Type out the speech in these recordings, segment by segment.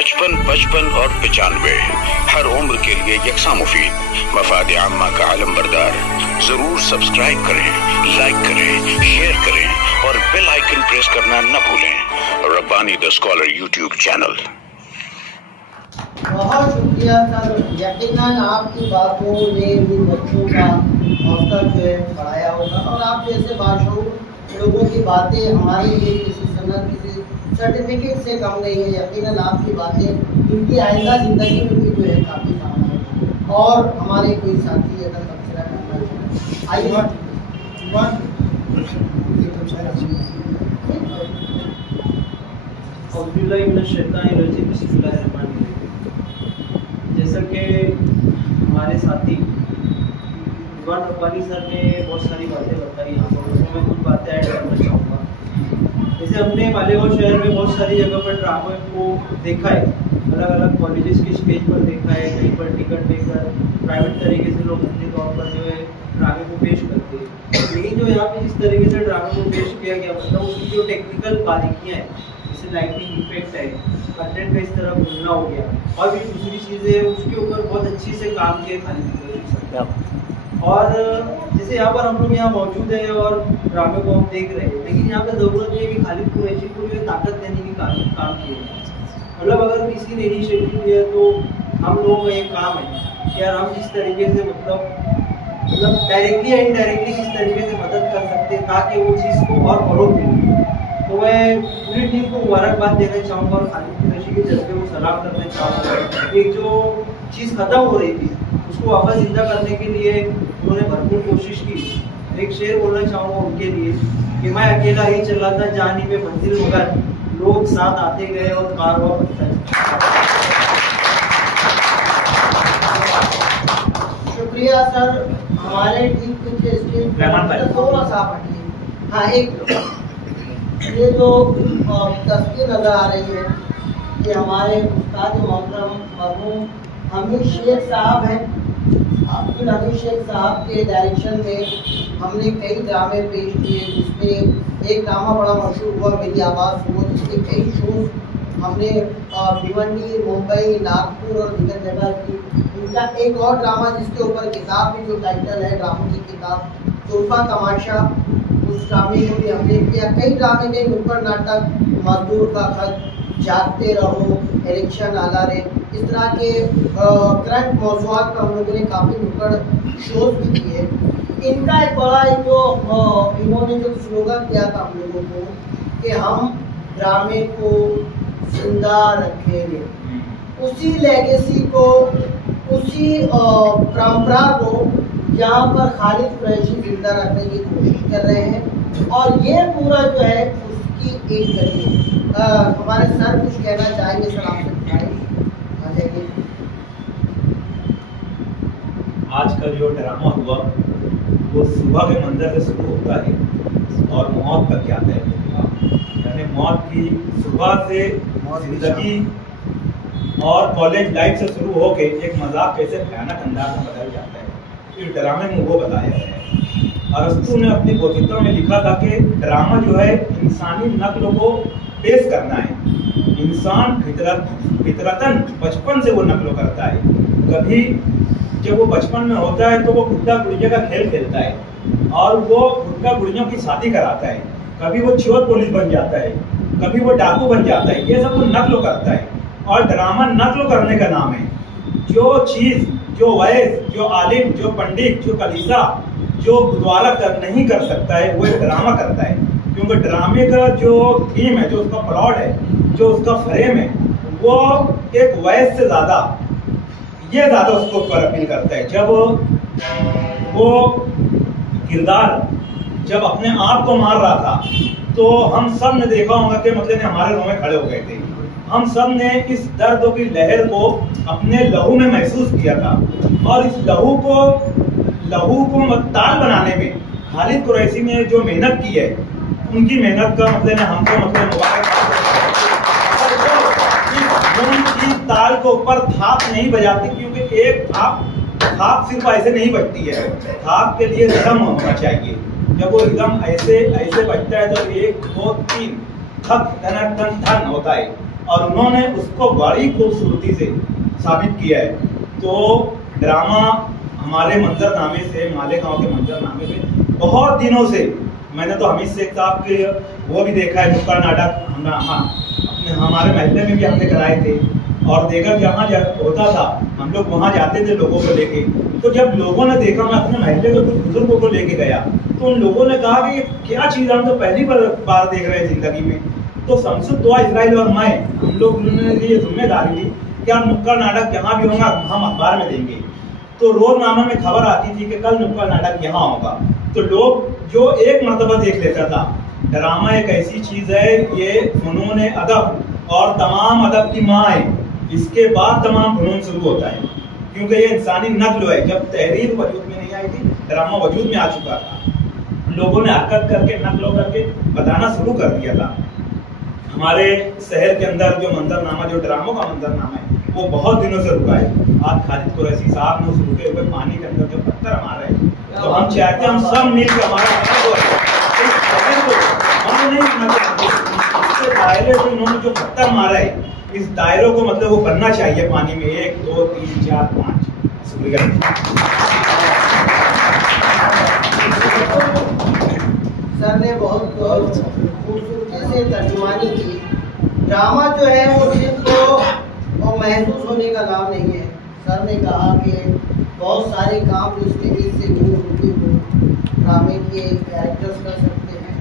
55, 55 और 95 हर उम्र के लिए यकसा मुफीद, मफाद आम्मा का आलम बरदार। जरूर सब्सक्राइब करें, लाइक करें, शेयर करें और बेल आइकन प्रेस करना न भूलें। Rabbani the scholar YouTube channel. बहुत शुक्रिया सर, यकीनन आपकी बातों ने भी बच्चों का हौसला जो है बढ़ाया होगा और आप जैसे बाशऊर लोगों की बातें हमारे लिए किसी सनद किसी सर्टिफिकेट से कम नहीं है। यकीनन आपकी बातें इनकी आइंदा ज़िंदगी में भी जो है काफ़ी काम आएगी। और हमारे कोई साथी अगर तबसरा करना चाहें आइए। जैसा कि हमारे साथी रिजवान रब्बानी सर ने बहुत सारी बातें बताई, यहाँ पर उसमें मैं कुछ बातें ऐड करना चाहूँगा। जैसे हमने मालेगांव शहर में बहुत सारी जगह पर ड्रामे को देखा है, अलग अलग कॉलेजेस के स्टेज पर देखा है, कहीं पर टिकट लेकर प्राइवेट तरीके से लोग अपने तौर पर जो है ड्रामे को पेश करते हैं। लेकिन जो यहाँ पे जिस तरीके से ड्रामे को पेश किया गया, मतलब उसकी जो टेक्निकल बारीकियाँ हैं, जैसे लाइटिंग इफेक्ट है, कंटेंट का इस तरह बोलना हो गया, और भी दूसरी चीज़ें उसके ऊपर बहुत अच्छी से काम किए खाली। और जैसे यहाँ पर हम लोग यहाँ मौजूद है और ड्रामे को हम देख रहे हैं, लेकिन यहाँ पे ज़रूरत है कि खालिद कुरैशी को जो ताकत देने की काम किए। मतलब अगर किसी ने इनिशिएटिव लिया तो हम लोगों का एक काम है कि यार हम जिस तरीके से मतलब डायरेक्टली या इनडायरेक्टली किस तरीके से मदद कर सकते हैं ताकि वो चीज़ को और फॉलो मिले। तो मैं पूरी टीम को मुबारकबाद देना चाहूँगा और खालिद कुरैशी के जज्बे को सलाम करना चाहूँगा। एक जो चीज़ ख़त्म हो रही थी उसको वापस जिंदा करने के लिए उन्होंने भरपूर कोशिश की। एक शेर बोलना चाहूँगा उनके लिए कि मैं अकेला ही चला था जानी में मंजिल, मगर लोग साथ आते गए और कारवां बढ़ता। शुक्रिया सर। हमारे टीम के स्टेज थोड़ा सा हटिए। हाँ, एक ये जो तस्वीर नजर आ रही है कि हमारे उस्ताद मोहतरम मरहूम हमीद शेख साहब हैं। अब्दुल हमीद शेख साहब के डायरेक्शन में हमने कई ड्रामे पेश किए, जिसमें एक ड्रामा बड़ा मशहूर हुआ मेरी आवाज़ हुआ, जिसके कई शोज हमने भिवंडी, मुंबई, नागपुर और दीगर जगह की। इनका एक और ड्रामा जिसके ऊपर किताब भी, जो टाइटल है ड्रामों की किताब, तोहफा तमाशा, उस ड्रामे को भी हमने किया। कई ड्रामे के नुक्कड़ नाटक, मजदूर का खत, जागते रहो, इलेक्शन आला रे, इस तरह के करंट मौज़ूआत पर हम लोगों ने काफ़ी नुक्कड़ शोज भी किए। इनका एक बड़ा जो इन्होंने जो स्लोगन दिया था हम लोगों को कि हम ड्रामे को जिंदा रखेंगे, उसी लेगेसी को, उसी परंपरा को यहाँ पर खालिद कुरैशी जिंदा रखने की कोशिश कर रहे हैं। और ये पूरा जो है उसकी एक कड़ी हमारे सर कुछ कहना चाहेंगे सर, आपसे आ जाएंगे। आज का जो ड्रामा हुआ वो सुबह के मंजर से शुरू होता है और मौत का क्या तय होगा, यानी मौत की सुबह से जिंदगी और कॉलेज लाइफ से शुरू होके एक मजाक कैसे भयानक अंदाज में बदल जाता है, इस ड्रामे में वो बताया गया है। अरस्तू ने अपनी बौद्धिकता में लिखा था कि ड्रामा जो है इंसानी नक्ल को पेश करना है। इंसान फितरतन बचपन से वो नकलो करता है। कभी जब वो बचपन में होता है तो वो गुड्डा गुड़िया का खेल खेलता है और वो गुड्डा गुड़ियों की शादी कराता है। कभी वो चोर पुलिस बन जाता है, कभी वो डाकू बन जाता है। ये सब वो नकलो करता है और ड्रामा नकलो करने का नाम है। जो चीज़, जो वैस, जो आलिम, जो पंडित, जो कलीसा, जो गुरुद्वारा नहीं कर सकता है, वो एक ड्रामा करता है। क्योंकि ड्रामे का जो थीम है, जो उसका प्लॉट है, जो उसका फ्रेम है, वो एक वैस से ज़्यादा उसको ऊपर अपील करता है। जब वो किरदार जब अपने आप को मार रहा था तो हम सब ने देखा होगा कि मतलब हमारे रोंगे खड़े हो गए थे। हम सब ने इस दर्द की लहर को अपने लहू में महसूस किया था और इस लहू को ताल बनाने में खालिद कुरैशी ने जो मेहनत की है, उनकी मेहनत का मतलब हमको मुबारक। की ताल के ऊपर थाप नहीं बजाती, क्योंकि एक थाप सिर्फ ऐसे नहीं बजती है, थाप के लिए रिदम होना चाहिए। जब वो रिदम ऐसे बजता है तो 1 2 3 थक धन धन धन होता है और उन्होंने उसको बड़ी खूबसूरती से साबित किया है। तो ड्रामा हमारे मंजरनामे से, मालेगांव के मंजरनामे में बहुत दिनों से, मैंने तो हमीद शेख साहब के वो भी देखा है, नुक्कड़ नाटक हमारे महल्ले में भी हमने कराए थे और देखा जहाँ होता था हम लोग वहाँ जाते थे लोगों को लेके। तो जब लोगों ने देखा, मैं अपने महल्ले के कुछ बुजुर्गों को लेके गया तो उन लोगों ने कहा कि क्या चीज़, हम तो पहली बार देख रहे हैं जिंदगी में। तो शमसुद दुआ इजराइल और मैं, हम लोग ने ये जिम्मेदारी ली कि हम नुक्कड़ नाटक जहाँ भी होगा हम अखबार में देंगे। तो रोजनामा में खबर आती थी कि कल नुक्कड़ नाटक यहाँ होगा। तो लोग जो एक मर्तबा देख लेता था। ड्रामा एक ऐसी चीज है, ये फनून अदब और तमाम अदब की माँ है। इसके बाद तमाम फनून शुरू होता है, क्योंकि ये इंसानी नक्ल है। जब तहरीर वजूद में नहीं आई थी, ड्रामा वजूद में आ चुका था। लोगों ने हरकत करके, नक्ल करके बताना शुरू कर दिया था। हमारे शहर के अंदर जो मंजरनामा, जो ड्रामों का मंजरनामा है, वो बहुत दिनों से रुका है। आज खालिद कुरैशी साहब ने उस रुके हुए पानी के अंदर जो पत्थर मारे हैं, तो हम चाहते हैं हम सब मिलकर हमारा दायरे से उन्होंने जो पत्थर मारा है, इस दायरों को मतलब वो बनना चाहिए पानी में 1 2 3 4 5। शुक्रिया। सर ने बहुत खूबसूरती से तर्जुमानी की। ड्रामा जो है वो सिर्फ तो महसूस होने का नाम नहीं है। सर ने कहा कि बहुत सारे काम जो स्टेज से दूर होते हुए ड्रामे के कैरेक्टर्स कर सकते हैं।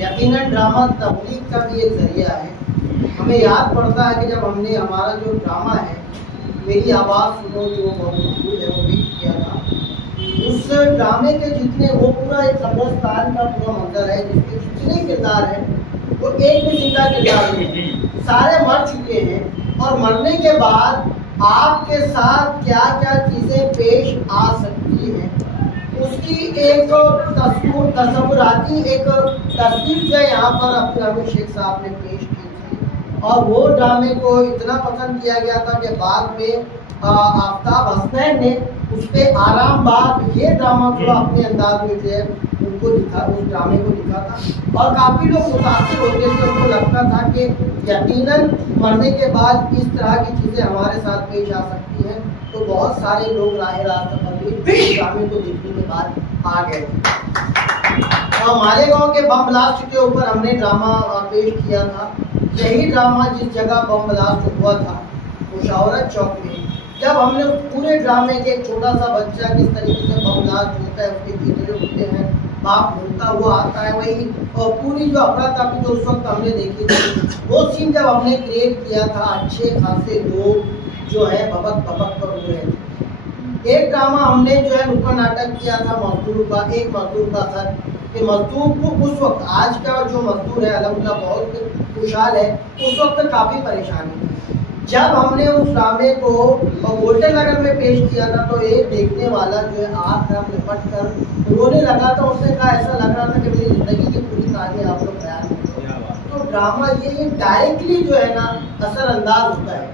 यकीनन ड्रामा तबलीग का भी एक जरिया है। हमें याद पड़ता है कि जब हमने हमारा जो ड्रामा है मेरी आवाज़ सुनो, जो बहुत मशहूर है, वो भी किया था, उस ड्रामे के जितने, वो पूरा एक कब्रिस्तान का पूरा मंजर है जिसके जितने किरदार हैं वो एक भी जिंदा किरदार नहीं, सारे मर चुके हैं। और मरने के बाद आपके साथ क्या क्या चीज़ें पेश आ सकती हैं, उसकी एक तस्वुराती एक तस्वीर जो यहाँ पर अपने अमीर शेख साहब ने पेश की थी। और वो ड्रामे को इतना पसंद किया गया था कि बाद में आफ्ताब हसनैन ने उस पर आराम बाग ये ड्रामा थोड़ा अपने अंदाज में जो है उनको लिखा, उस ड्रामे को लिखा था। और काफ़ी लोग मुतासिर होते थे, उनको लगता था कि यकीनन मरने के बाद इस तरह की चीज़ें हमारे साथ पेश आ सकती हैं। तो बहुत सारे लोग राह रास्ते पर भी ड्रामे को देखने के बाद आ गए। तो मालेगांव के बम ब्लास्ट के ऊपर हमने ड्रामा पेश किया था। यही ड्रामा जिस जगह बम ब्लास्ट हुआ था, मुशावरत चौक में, जब हमने पूरे ड्रामे के एक छोटा सा बच्चा किस तरीके से बम ब्लास्ट होता है, उसके भीतरे होते हैं, बाप ढूंढता हुआ आता है, वही और पूरी जो अफरा तफरी जो उस वक्त हमने देखी थी, वो सीन जब हमने क्रिएट किया था, अच्छे खासे लोग जो है भबक पर हो रहे थे। एक ड्रामा हमने जो है नुक्कड़ नाटक किया था मजदूर का, एक मजदूर का था कि मजदूर को उस वक्त, आज का जो मजदूर है अलहमदुलिल्लाह बहुत खुशहाल है, उस वक्त काफ़ी परेशानी थी। जब हमने उस ड्रामे को गोल्डन नगर में पेश किया था तो एक देखने वाला जो है आँख लिपट कर रोने लगा था। उसने कहा ऐसा लग रहा था कि मेरी ज़िंदगी की पूरी कहानी आप लोग बयान करें। तो ड्रामा ये डायरेक्टली जो है ना असरअंदाज होता है,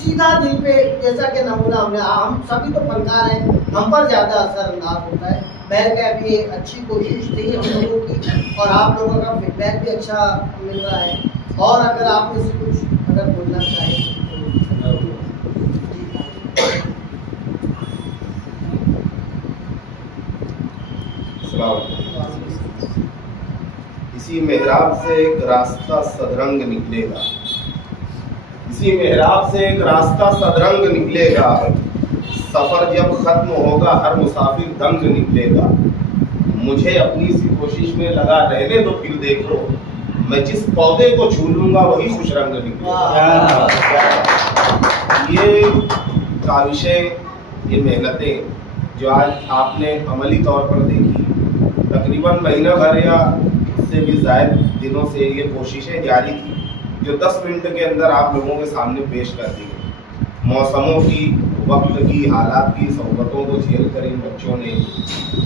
सीधा दिल पे, जैसा कि नमूना हमने, हम सभी तो फनकार हैं, हम पर ज़्यादा असरअंदाज होता है। बहरकैफ ये अच्छी कोशिश थी हम लोगों की और आप लोगों का फीडबैक भी अच्छा मिल रहा है। और अगर आप में से कुछ अगर बोलना चाहें इसी मेहराब से एक रास्ता सदरंग निकलेगा, इसी मेहराब से एक रास्ता सदरंग निकलेगा। सफर जब खत्म होगा हर मुसाफिर दंग निकलेगा। मुझे अपनी सी कोशिश में लगा रहने दो, फिर देखो मैं जिस पौधे को छू लूंगा वही खुश रंग निकलेगा। ये काविशें, ये मेहनतें जो आज आपने अमली तौर पर देखी, तकरीबन महीना भर या उससे भी ज़्यादा दिनों से ये कोशिशें जारी थी, जो 10 मिनट के अंदर आप लोगों के सामने पेश कर दी गई। मौसमों की, वक्त की, हालात की सोहबतों को झेल कर इन बच्चों ने,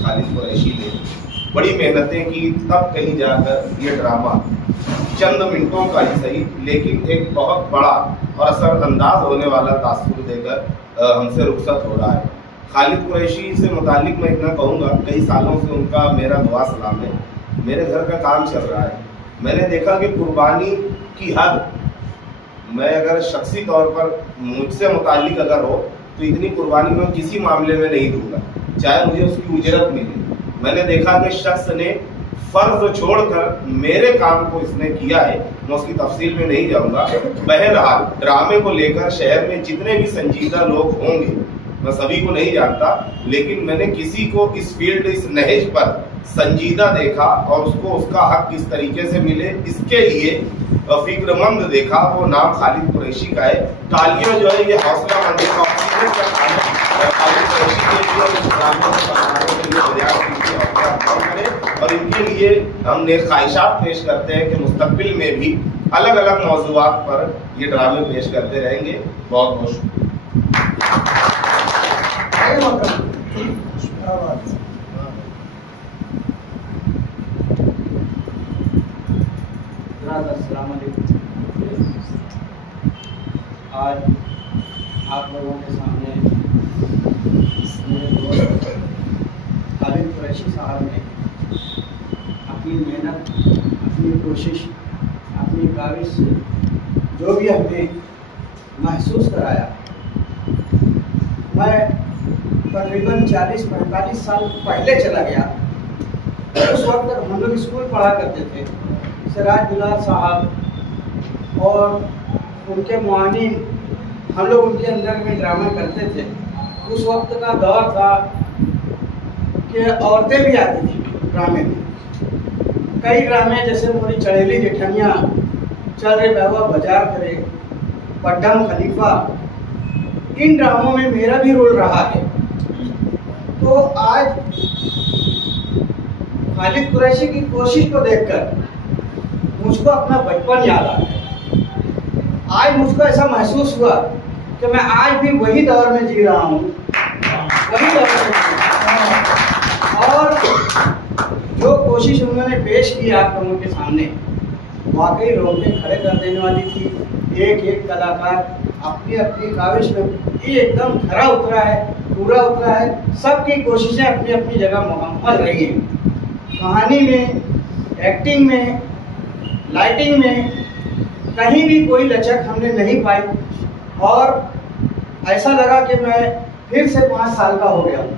खालिद कुरैशी ने बड़ी मेहनतें की, तब कहीं जाकर ये ड्रामा चंद मिनटों का ही सही लेकिन एक बहुत बड़ा और असरअंदाज होने वाला तासुर देकर हमसे रुखसत हो रहा है। खालिद कुरैशी से मुतालिक मैं इतना कहूँगा, कई सालों से उनका मेरा दुआ सलाम है। मेरे घर का काम चल रहा है, मैंने देखा कि कुर्बानी की हद मैं अगर शख्सी तौर पर मुझसे मुताल्लिक अगर हो तो इतनी कुर्बानी मैं किसी मामले में नहीं दूंगा, चाहे मुझे उसकी उजरत मिले। मैंने देखा कि शख्स ने फर्ज छोड़कर मेरे काम को इसने किया है, मैं उसकी तफसील में नहीं जाऊंगा। बहरहाल ड्रामे को लेकर शहर में जितने भी संजीदा लोग होंगे, मैं सभी को नहीं जानता, लेकिन मैंने किसी को इस फील्ड, इस नहज पर संजीदा देखा और उसको उसका हक किस तरीके से मिले इसके लिए फिक्रमंद देखा, वो नाम खालिद कुरैशी का है। तालियां जो है ये हौसला मंदी का खालिद कुरैशी के लिए और इस ड्रामे को बनाने के लिए बजाय करें, और इनके लिए हम नेक ख्वाहिशात पेश करते हैं कि मुस्तकबिल में भी अलग अलग मौज़ूआत पर ये ड्रामे पेश करते रहेंगे। बहुत बहुत शुक्रिया। आज आप लोगों के सामने मेरे दोस्त खालिद कुरैशी साहब ने अपनी मेहनत, अपनी कोशिश, अपनी काविश से जो भी हमें महसूस कराया, मैं तकरीबन 40-45 साल पहले चला गया। उस वक्त हम लोग स्कूल पढ़ा करते थे, सिराज दुलार साहब और उनके मुआनिन, हम लोग उनके अंदर में ड्रामा करते थे। उस वक्त का दौर था कि औरतें भी आती थी ड्रामे में। कई ड्रामे जैसे मोरी चढ़ेली जेठनिया, चल रे बहवा बाजार करे, पड्डम खलीफा, इन ड्रामों में मेरा भी रोल रहा है। तो आज खालिद कुरैशी की कोशिश को देखकर मुझको अपना बचपन याद आ गया। आज मुझको ऐसा महसूस हुआ कि मैं आज भी वही दौर में जी रहा हूँ, वही दौर में जी रहा हूँ। और जो कोशिश उन्होंने पेश की आप लोगों के सामने, वाकई रोंगटे खड़े कर देने वाली थी। एक एक कलाकार अपनी अपनी काविश में ये एकदम खरा उतरा है, पूरा उतरा है। सबकी कोशिशें अपनी अपनी जगह मुकम्मल रही हैं। कहानी में, एक्टिंग में, लाइटिंग में कहीं भी कोई लचक हमने नहीं पाई, और ऐसा लगा कि मैं फिर से 5 साल का हो गया हूँ।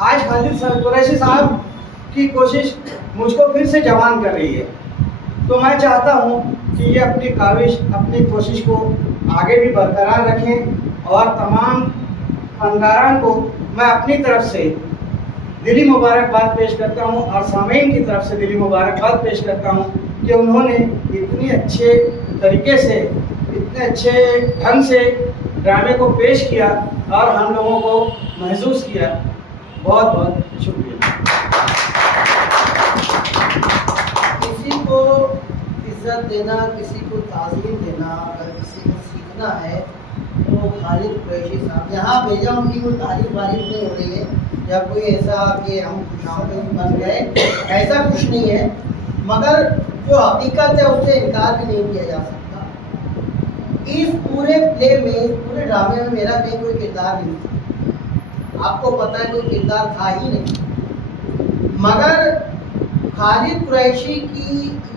आज खालिद कुरैशी साहब की कोशिश मुझको फिर से जवान कर रही है। तो मैं चाहता हूँ कि ये अपनी काविश, अपनी कोशिश को आगे भी बरकरार रखें, और तमाम फनकारान को मैं अपनी तरफ से दिली मुबारकबाद पेश करता हूँ, और सामीन की तरफ से दिली मुबारकबाद पेश करता हूँ कि उन्होंने इतनी अच्छे तरीके से, इतने अच्छे ढंग से ड्रामे को पेश किया और हम लोगों को महसूस किया। बहुत बहुत शुक्रिया। किसी को इज्जत देना, किसी को ताज़ीम देना, अगर किसी को सीखना है तो खालिद कुरैशी साहब यहाँ भेजा। उनकी कोई तारीफ वारीफ नहीं हो रही है या कोई ऐसा कि हम खुशामद बन गए, ऐसा कुछ नहीं है, मगर जो हकीकत है उससे इनकार भी नहीं किया जा सकता। इस पूरे प्ले में, इस पूरे ड्रामे में मेरा कहीं कोई किरदार नहीं था। आपको पता है कोई किरदार था ही नहीं, मगर खालिद कुरैशी की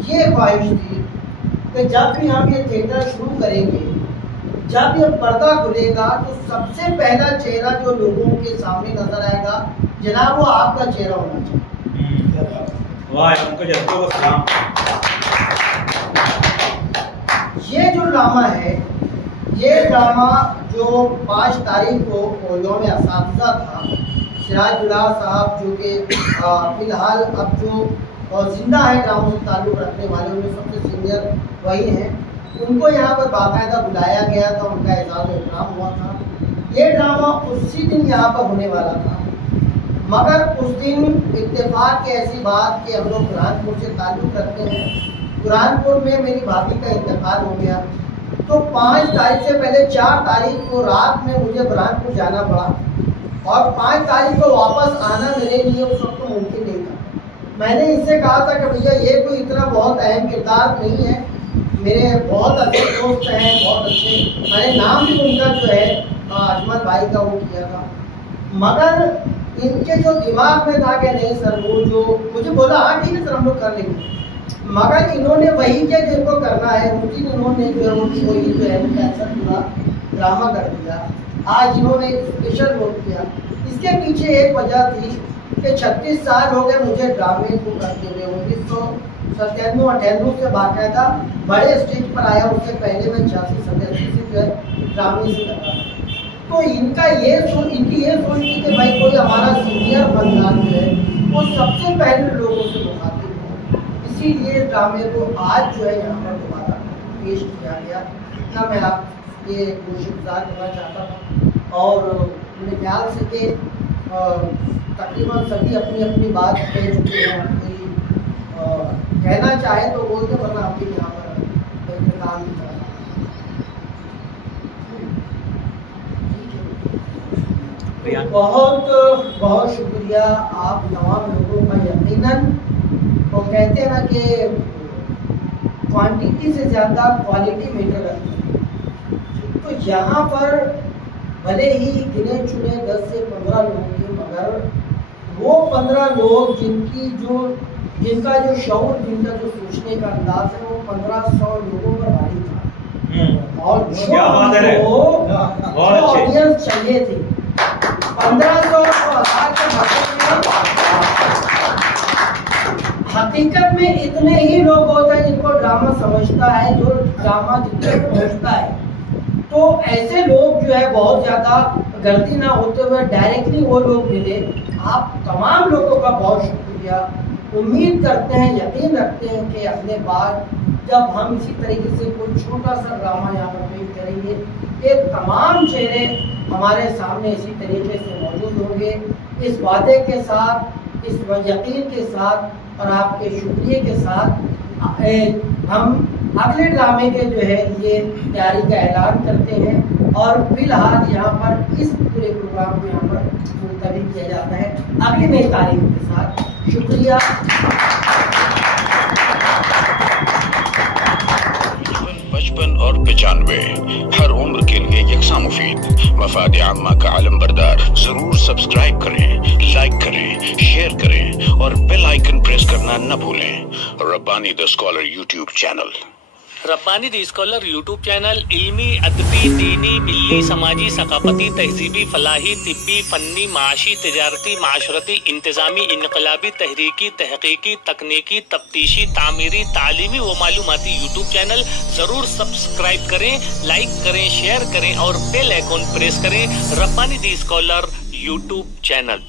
ये ख्वाहिश थी कि जब भी हम ये थिएटर शुरू करेंगे, जब ये पर्दा खुलेगा तो सबसे पहला चेहरा जो लोगों के सामने नजर आएगा जनाब, वो आपका चेहरा होना चाहिए। वाह, ये जो ड्रामा है, ये ड्रामा जो 5 तारीख को यौम असातिज़ा था, सिराज दुलार साहब जो कि फिलहाल अब जो जिंदा है ड्रामों से ताल्लुक़ रखने वाले, उनमें सबसे सीनियर वही हैं, उनको यहाँ पर बाकायदा बुलाया गया था, उनका एजाज़ इकराम हुआ था। ये ड्रामा उसी दिन यहाँ पर होने वाला था, मगर उस दिन इत्तेफाक की ऐसी बात कि हम लोग बुरहानपुर से ताल्लुक़ रखते हैं, बुरहानपुर में मेरी भाभी का इंतकाल हो गया, तो 5 तारीख से पहले 4 तारीख को रात में मुझे बुरहानपुर जाना पड़ा, और 5 तारीख को वापस आना मेरे लिए उस वक्त मुमकिन नहीं था। मैंने इससे कहा था कि भैया ये कोई इतना बहुत अहम किरदार नहीं है, मेरे बहुत अच्छे दोस्त हैं, बहुत अच्छे, मैंने नाम भी उनका जो है अजमल भाई का वो किया था, मगर इनके जो दिमाग में था कि नहीं सर, वो जो मुझे बोला हाँ ठीक है सर हम लोग कर लेंगे, मगर इन्होंने वही किया जिनको करना है, उस दिन इन्होंने जो है वही जो है कैंसर पूरा ड्रामा कर दिया। आज इन्होंने स्पेशल रोल किया। इसके पीछे एक वजह थी कि 36 साल हो गए मुझे ड्रामे को करते हुए। 1997-98 से बाकायदा बड़े स्टेज पर आया, उससे पहले मैं 86-87 से जो है ड्रामे से कर रहा था। तो इनकी ये सोच थी कि भाई कोई हमारा सीनियर फनकार जो है वो सबसे पहले लोगों से मुखातिब हो, इसीलिए ड्रामे को आज जो है यहाँ पर दोबारा पेश किया गया। इतना मैं आप ये शुक्रगुजार करना चाहता था। और मेरे ख्याल से कि तकरीबन सभी अपनी अपनी बात कह चुके हैं। कोई कहना चाहे तो बोलते, वरना आपके यहाँ पर काम भी करा। बहुत बहुत शुक्रिया आप तमाम लोगों का। यकीनन वो कहते हैं ना कि क्वांटिटी से ज़्यादा क्वालिटी मैटर करती है। तो यहाँ पर भले ही गिने चुने 10 से 15 लोग थे, मगर वो 15 लोग जिनका जो शौर, जिनका जो सोचने का अंदाज है, वो 1500 लोगों पर भारी था। और जो ऑडियंस चाहिए थे 1500 और 1000 के हकीकत में इतने ही लोग होते हैं जिनको ड्रामा समझता है, जो ड्रामा जितने पहुँचता है। तो ऐसे लोग जो है बहुत ज़्यादा गलती ना होते हुए डायरेक्टली वो लोग मिले। आप तमाम लोगों का बहुत शुक्रिया। उम्मीद करते हैं, यकीन रखते हैं कि अपने बाद जब हम इसी तरीके से कोई छोटा सा ड्रामा यहाँ पर पेश करेंगे, ये तमाम चेहरे हमारे सामने इसी तरीके से मौजूद होंगे। इस वादे के साथ, इस यकीन के साथ और आपके शुक्रिया के साथ हम अगले ड्रामे के जो है ये तैयारी का ऐलान करते हैं। और फिलहाल यहाँ पर इस पूरे प्रोग्राम को यहाँ पर मुलतवी किया जाता है अगली नई तारीख के साथ। शुक्रिया। बचपन और 95 हर उम्र के लिए यकसा मुफीद। मफाद आम्मा का आलम बरदार। जरूर सब्सक्राइब करें, लाइक करें, शेयर करें और बेल आइकन प्रेस करना न भूलें। Rabbani the scholar YouTube channel. Rabbani the scholar YouTube channel इल्मी, अदबी, दीनी, मिल्ली, समाजी, सकाफती, तहजीबी, फलाही, तिब्बी, फन्नी, माशी, तिजारती, माशरती, इंतजामी, इनकलाबी, तहरीकी, तहकीकी, तकनीकी, तफ्तीशी, तामीरी, तालीमी व मालूमाती यूट्यूब चैनल जरूर सब्सक्राइब करें, लाइक करें, शेयर करें और बेल आइकन प्रेस करें। Rabbani the scholar YouTube channel.